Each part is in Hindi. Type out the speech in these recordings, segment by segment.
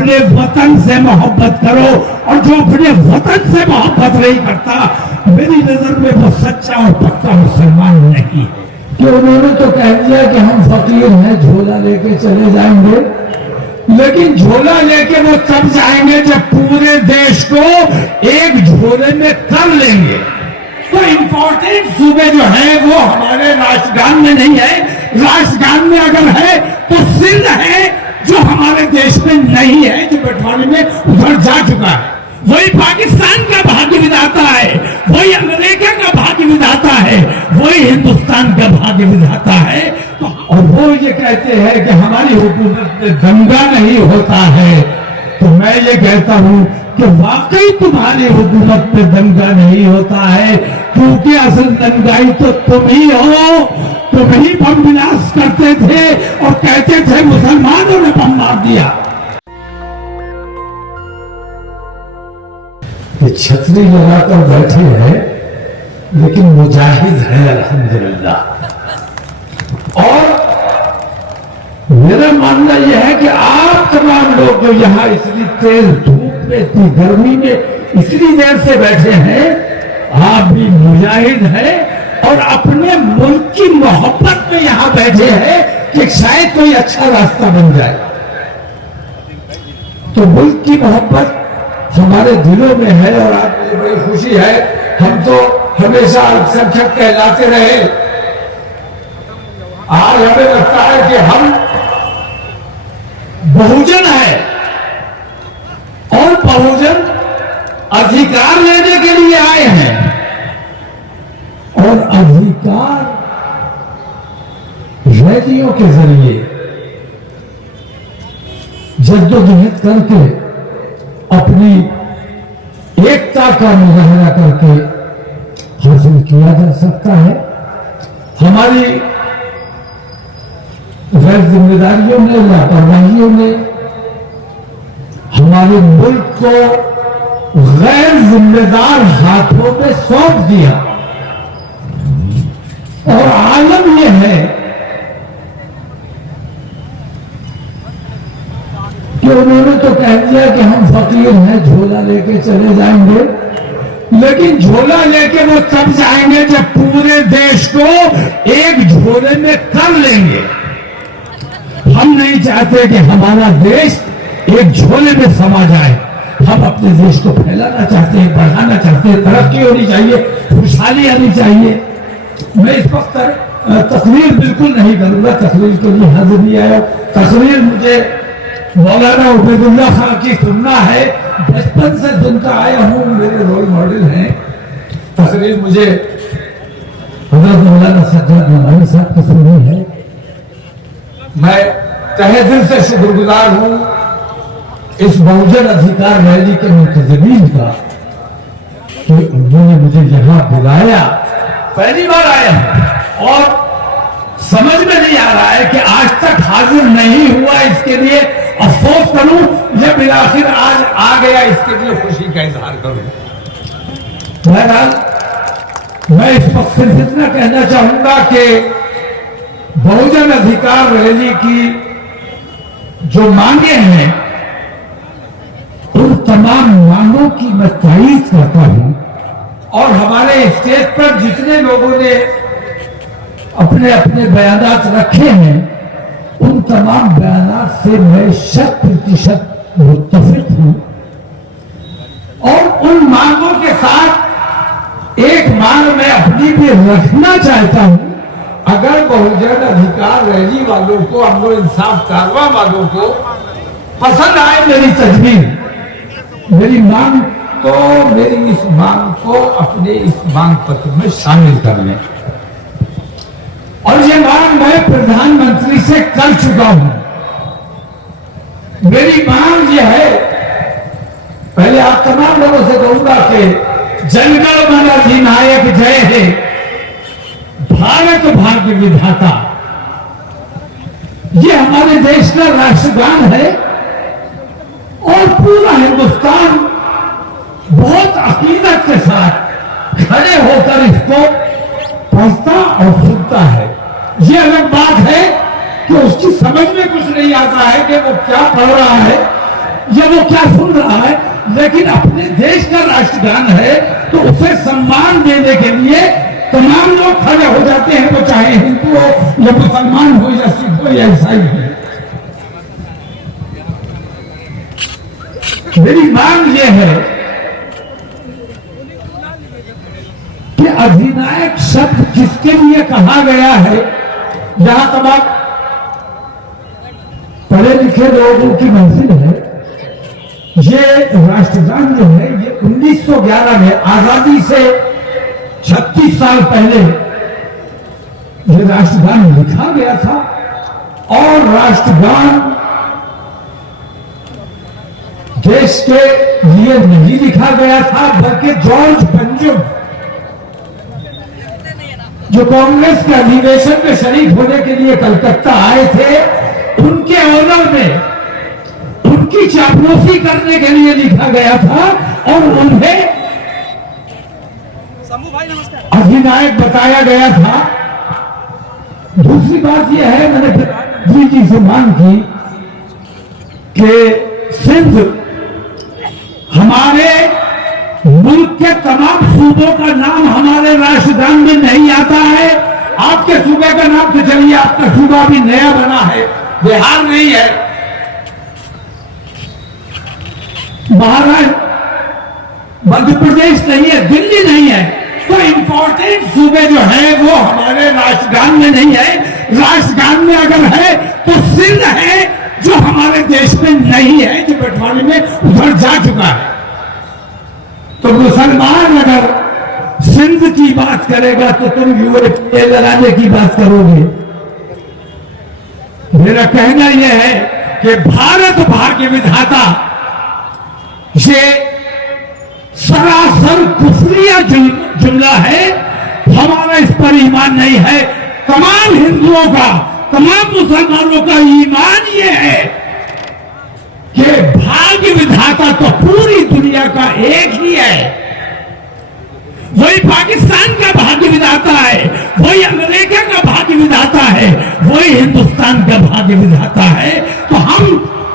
अपने वतन से मोहब्बत करो, और जो अपने वतन से मोहब्बत नहीं करता, मेरी नजर में वो सच्चा और पक्का मुसलमान नहीं है। कि उन्होंने तो कह दिया कि हम फकीर हैं, झोला लेके चले जाएंगे, लेकिन झोला लेके वो तब जाएंगे जब पूरे देश को एक झोले में कर लेंगे। तो इंपॉर्टेंट सूबे जो है वो हमारे राष्ट्रगान में नहीं है। राष्ट्रगान में अगर है तो सिंध है, जो हमारे देश में नहीं है, जो बंटवारे में उधर जा चुका है। वही पाकिस्तान का भाग्य विधाता है, वही अमेरिका का भाग्य विधाता है, वही हिंदुस्तान का भाग्य विधाता है। तो और वो ये कहते हैं कि हमारी हुकूमत में दंगा नहीं होता है। तो मैं ये कहता हूं कि वाकई तुम्हारी हुकूमत में दंगा नहीं होता है, क्योंकि असल दंगाई तो तुम ही हो। तुम ही बम विनाश करते थे और कहते थे मुसलमानों ने बम मार दिया। ये छतरी लगाकर बैठे हैं, लेकिन मुजाहिद है अल्हम्दुलिल्लाह। और मेरा मानना यह है कि आप तमाम लोग जो यहाँ इतनी तेज धूप में, इतनी गर्मी में इतनी देर से बैठे हैं, आप भी मुजाहिद हैं और अपने मुल्क की मोहब्बत में यहाँ बैठे हैं कि शायद कोई अच्छा रास्ता बन जाए। तो मुल्क की मोहब्बत हमारे दिलों में है और आज मुझे बड़ी खुशी है। हम तो हमेशा अल्पसंख्यक कहलाते रहे, आज हमें लगता है कि हम बहुजन है और बहुजन अधिकार लेने के लिए आए हैं, और अधिकार रैलियों के जरिए जद्दोजहद करके अपनी एकता का मुजाहरा करके हासिल किया जा सकता है। हमारी गैर जिम्मेदारियों ने, लापरवाहियों ने हमारे मुल्क को गैर जिम्मेदार हाथों में सौंप दिया, और आलम यह है कि उन्होंने तो कह दिया कि हम फकीर हैं, झोला लेके चले जाएंगे, लेकिन झोला लेके वो तब जाएंगे जब पूरे देश को एक झोले में कर लेंगे। हम नहीं चाहते कि हमारा देश एक झोले में समा जाए। हम अपने देश को फैलाना चाहते हैं, बढ़ाना चाहते हैं, तरक्की होनी चाहिए, खुशहाली आनी चाहिए। मैं इस वक्त तकरीर बिल्कुल नहीं करूंगा, तकरीर के लिए हाजिर नहीं आया। तकरीर मुझे मौलाना उबैदुल्ला खान की सुनना है, बचपन से सुनता आया हूँ, मेरे रोल मॉडल हैं। तकरीर मुझे हजरत मौलाना सज्जाद नवानी साहब की सुननी है। मैं तहे दिल से शुक्रगुजार हूँ इस बहुजन अधिकार रैली के मुंतजमीन का कि उन्होंने मुझे यहाँ बुलाया। पहली बार आया हूं और समझ में नहीं आ रहा है कि आज तक हाजिर नहीं हुआ, इसके लिए अफसोस करूं या बिलाखिर आज आ गया, इसके लिए खुशी का इजहार करूं। बहरहाल मैं इस वक्त सिर्फ इतना कहना चाहूंगा कि बहुजन अधिकार रैली की जो मांगे हैं, उन तमाम मांगों की मैं तारीफ करता हूं, और हमारे स्टेज पर जितने लोगों ने अपने अपने बयानात रखे हैं, उन तमाम बयानात से मैं 100% मुत्तफिक हूं। और उन मांगों के साथ एक मांग मैं अपनी भी रखना चाहता हूं। अगर बहुजन अधिकार रैली वालों को, अमनो इंसाफ कारवां वालों को पसंद आए मेरी तजवीज, मेरी मांग, तो मेरी इस मांग को अपने इस मांग पत्र में शामिल कर लें। और ये मांग मैं प्रधानमंत्री से कर चुका हूं। मेरी मांग ये है, पहले आप तमाम लोगों से कहूंगा कि जनगण मन अधिनायक जय है, भारत भाग्य विधाता, ये हमारे देश का राष्ट्रगान है, और पूरा हिंदुस्तान बहुत अकीदत के साथ खड़े होकर इसको पढ़ता और सुनता है। ये अलग बात है कि उसकी समझ में कुछ नहीं आता है कि वो क्या पढ़ रहा है, या वो क्या सुन रहा है, लेकिन अपने देश का राष्ट्रगान है तो उसे सम्मान देने के लिए तमाम लोग खड़े हो जाते हैं, वो चाहे हिंदू हो या मुसलमान हो या सिख हो या ईसाई हो। मेरी मांग ये है कि अधिनायक शब्द किसके लिए कहा गया है। जहां तक पढ़े लिखे लोगों की मंजिल है, ये राष्ट्रगान जो है ये 1911 में आजादी से 36 साल पहले ये राष्ट्रगान लिखा गया था। और राष्ट्रगान देश के लिए नहीं लिखा गया था, बल्कि जॉर्ज बंजुम जो कांग्रेस के अधिवेशन में शरीक होने के लिए कलकत्ता आए थे, उनके ऑनर में उनकी चापलूसी करने के लिए लिखा गया था और उन्हें अधिनायक बताया गया था। दूसरी बात यह है, मैंने प्रधानमंत्री जी से मांग की कि सिंध हमारे मुल्क के तमाम सूबों का नाम हमारे राष्ट्रगान में नहीं आता है। आपके सूबे का नाम तो चलिए, आपका सूबा भी नया बना है, बिहार नहीं है, महाराष्ट्र मध्य प्रदेश नहीं है, दिल्ली नहीं है। तो इंपॉर्टेंट सूबे जो है वो हमारे राष्ट्रगान में नहीं है। राष्ट्रगान में अगर है तो सिंध है जो हमारे देश में नहीं है, जो बंटवारे में उधर जा चुका है। तो मुसलमान अगर सिंध की बात करेगा तो तुम यूएपीए लगाने की बात करोगे। मेरा कहना यह है कि भारत भाग्य विधाता ये सरासर कुफरिया जुमला है, हमारा इस पर ईमान नहीं है। तमाम हिंदुओं का, तमाम मुसलमानों का ईमान यह है कि भाग्य विधाता तो पूरी दुनिया का एक ही है। वही पाकिस्तान का भाग्य विधाता है, वही अमेरिका का भाग्य विधाता है, वही हिंदुस्तान का भाग्य विधाता है। तो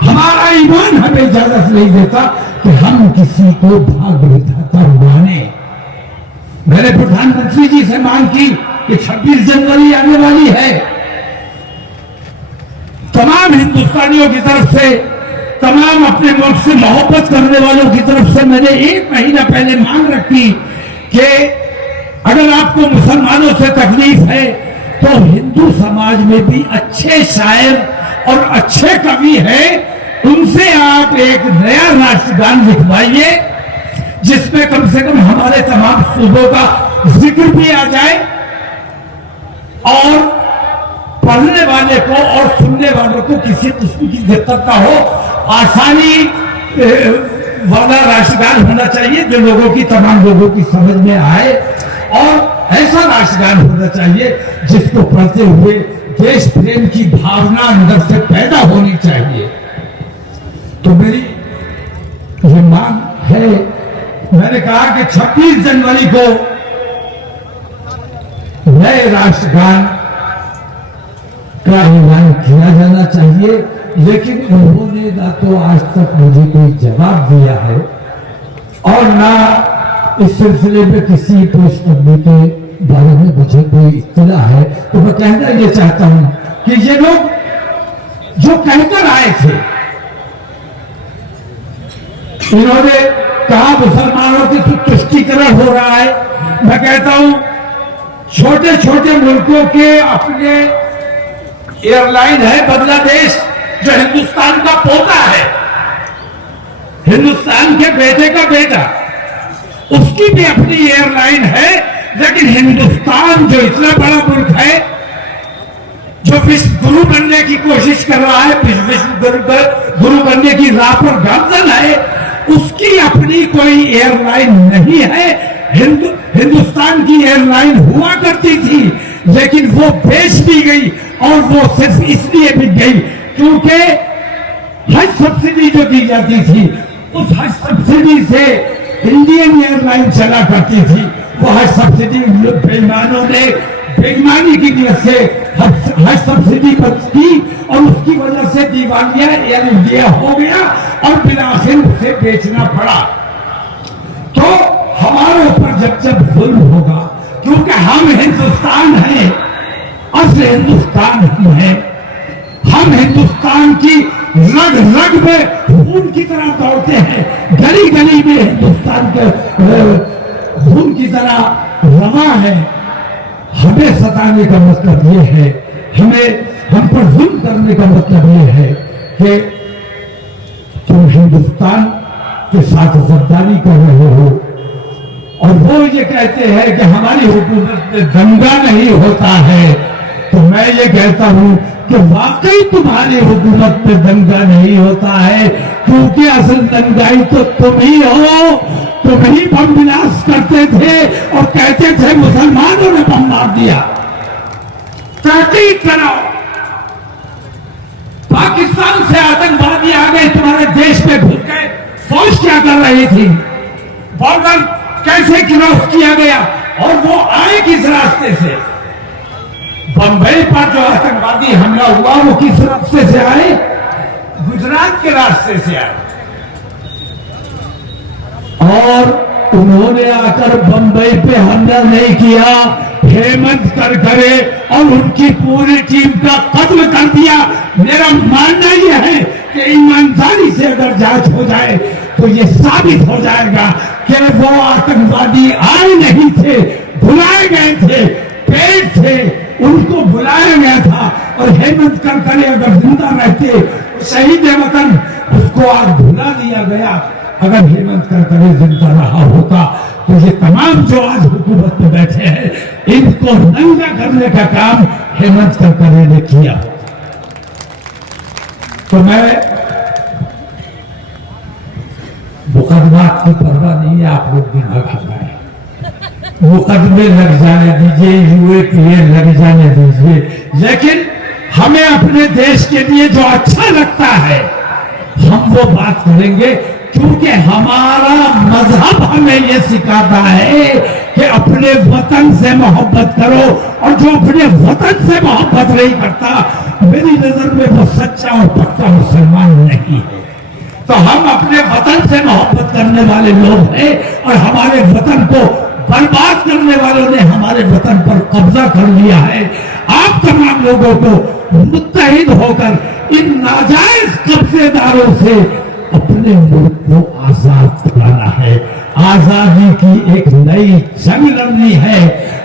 हमारा ईमान हमें इजाजत नहीं देता कि हम किसी को भाग्य विधाता माने। मैंने प्रधानमंत्री जी से मांग की कि 26 जनवरी आने वाली है, तमाम हिंदुस्तानियों की तरफ से, तमाम अपने मुल्क से मोहब्बत करने वालों की तरफ से मैंने 1 महीना पहले मांग रखी कि अगर आपको मुसलमानों से तकलीफ है तो हिंदू समाज में भी अच्छे शायर और अच्छे कवि हैं, उनसे आप एक नया राष्ट्रगान लिखवाइए जिसमें कम से कम हमारे तमाम सूबों का जिक्र भी आ जाए और पढ़ने वाले को और सुनने वालों को किसी किस्म की दिक्कत ना हो। आसानी वाला राष्ट्रगान होना चाहिए जो लोगों की, तमाम लोगों की समझ में आए, और ऐसा राष्ट्रगान होना चाहिए जिसको पढ़ते हुए देश प्रेम की भावना अंदर से पैदा होनी चाहिए। तो मेरी ये मांग है, मैंने कहा कि 26 जनवरी को नए राष्ट्रगान का ऐलान किया जाना चाहिए, लेकिन उन्होंने ना तो आज तक मुझे कोई जवाब दिया है और ना इस सिलसिले में किसी प्रेस करने के बारे में मुझे कोई इत्तला है। तो मैं कहना ये चाहता हूं कि ये लोग जो कहकर आए थे, इन्होंने कहा मुसलमानों की तुष्टीकरण हो रहा है। मैं कहता हूं छोटे छोटे मुल्कों के अपने एयरलाइन है, बांग्लादेश जो हिंदुस्तान का पोता है, हिंदुस्तान के बेटे का बेटा, उसकी भी अपनी एयरलाइन है। लेकिन हिंदुस्तान जो इतना बड़ा मुल्क है, जो विश्व गुरु बनने की कोशिश कर रहा है, विश्व गुरु बनने की राह पर गामजन है, उसकी अपनी कोई एयरलाइन नहीं है। हिंदुस्तान की एयरलाइन हुआ करती थी, लेकिन वो बेच दी गई, और वो सिर्फ इसलिए बिक गई क्योंकि हज सब्सिडी जो दी जाती थी, उस हज सब्सिडी से इंडियन एयरलाइन चला करती थी। वो हज सब्सिडी बेईमानों ने बेईमानी की वजह से हज सब्सिडी बंद की और उसकी वजह से दिवालिया एयर इंडिया हो गया और बिना उसे बेचना पड़ा। तो हमारे ऊपर जब जब जुल्म होगा, क्योंकि हम हिंदुस्तान हैं, असली हिंदुस्तान हम हैं, हम हिंदुस्तान की रग रग में खून की तरह दौड़ते हैं, गली गली में हिंदुस्तान के खून की तरह रमा है। हमें सताने का मतलब ये है, हम पर जुल्म करने का मतलब ये है कि तुम हिंदुस्तान के साथ गद्दारी कर रहे हो, और वो ये कहते हैं कि हमारी हुकूमत में दंगा नहीं होता है। तो मैं ये कहता हूं कि वाकई तुम्हारी हुकूमत में दंगा नहीं होता है, क्योंकि असल दंगाई तो तुम ही हो। तुम ही बम विनाश करते थे और कहते थे मुसलमानों ने बम मार दिया। तहकीक कराओ, पाकिस्तान से आतंकवादी आ गए तुम्हारे देश में घुस गए, फौज क्या कर रही थी, बॉर्डर कैसे क्रॉस किया गया, और वो आए किस रास्ते से। बंबई पर जो आतंकवादी हमला हुआ वो किस रास्ते से आए, गुजरात के रास्ते से आए। और उन्होंने आकर बंबई पे हमला नहीं किया, हेमंत करकरे और उनकी पूरी टीम का कत्ल कर दिया। मेरा मानना यह है कि ईमानदारी से अगर जांच हो जाए तो ये साबित हो जाएगा कि वो आतंकवादी आए नहीं थे, बुलाए गए थे, पेड़ थे, उनको बुलाया गया था। और हेमंत करकरे अगर जिंदा रहते, शहीद वतन, उसको आज भुला दिया गया। अगर हेमंत करकरे जिंदा रहा होता तो ये तमाम जो आज हुकूमत में बैठे हैं, इनको नंगा करने का काम हेमंत करकरे ने किया। तो मैं मुकदमात की परवाह नहीं है, आप लोग दिन भर मुकदमे लग जाने दीजिए, यूएपीए लग जाने दीजिए, लेकिन हमें अपने देश के लिए जो अच्छा लगता है हम वो बात करेंगे, क्योंकि हमारा मजहब हमें ये सिखाता है कि अपने वतन से मोहब्बत करो, और जो अपने वतन से मोहब्बत नहीं करता, मेरी नजर में वो सच्चा और पक्का मुसलमान नहीं है। तो हम अपने वतन से मोहब्बत करने वाले लोग हैं, और हमारे वतन को बर्बाद करने वालों ने हमारे वतन पर कब्जा कर लिया है। आप तमाम लोगों को मुत्तहिद होकर इन नाजायज कब्जेदारों से अपने मुल्क को आजाद कराना है, आजादी की एक नई जंग लड़नी है,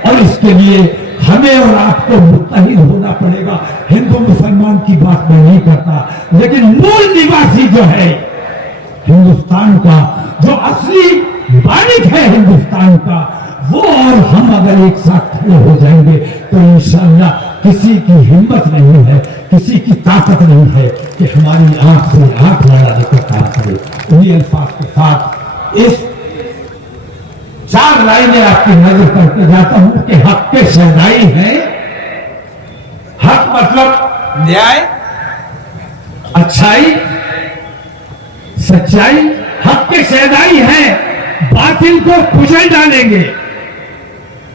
और इसके लिए हमें और आपको मुत्तहिद होना पड़ेगा। हिंदू मुसलमान की बात मैं नहीं करता, लेकिन मूल निवासी जो है हिंदुस्तान का, जो असली मालिक है हिंदुस्तान का, वो और हम अगर एक साथ खड़े हो जाएंगे तो इंशाअल्लाह किसी की हिम्मत नहीं है, किसी की ताकत नहीं है कि हमारी आंख से आंख लड़ाने का काम करे। उन्हीं अल्फाज के साथ इस 4 लाइनें आपकी नजर करके जाता हूं कि हक के शहदाई है। हक मतलब न्याय, अच्छाई, सच्चाई। हक के शहदाई है, बातिल को कुचल डालेंगे।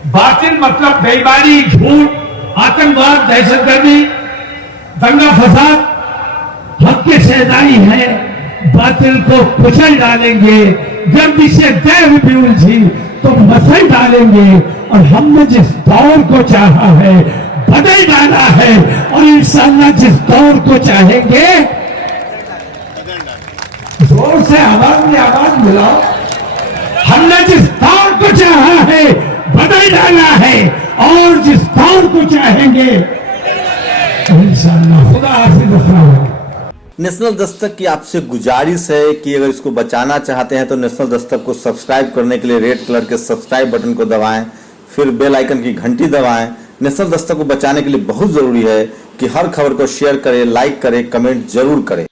बातिल मतलब बेईमानी, झूठ, आतंकवाद, दहशतगर्दी, दंगा फसाद। हक के शहदाई है, बातिल को कुचल डालेंगे। गर्दिशे दैव भी उलझी तो मसल डालेंगे, और हमने जिस दौर को चाहा है बदल डाला है, और इंशाअल्लाह जिस दौर को चाहेंगे, जोर से आवाज मिलाओ, हमने जिस दौर को चाहा है बदल डाला है, और जिस दौर को चाहेंगे इंशाअल्लाह। खुदा हाफिज़। नेशनल दस्तक की आपसे गुजारिश है कि अगर इसको बचाना चाहते हैं तो नेशनल दस्तक को सब्सक्राइब करने के लिए रेड कलर के सब्सक्राइब बटन को दबाएं, फिर बेल आइकन की घंटी दबाएं। नेशनल दस्तक को बचाने के लिए बहुत जरूरी है कि हर खबर को शेयर करें, लाइक करें, कमेंट जरूर करें।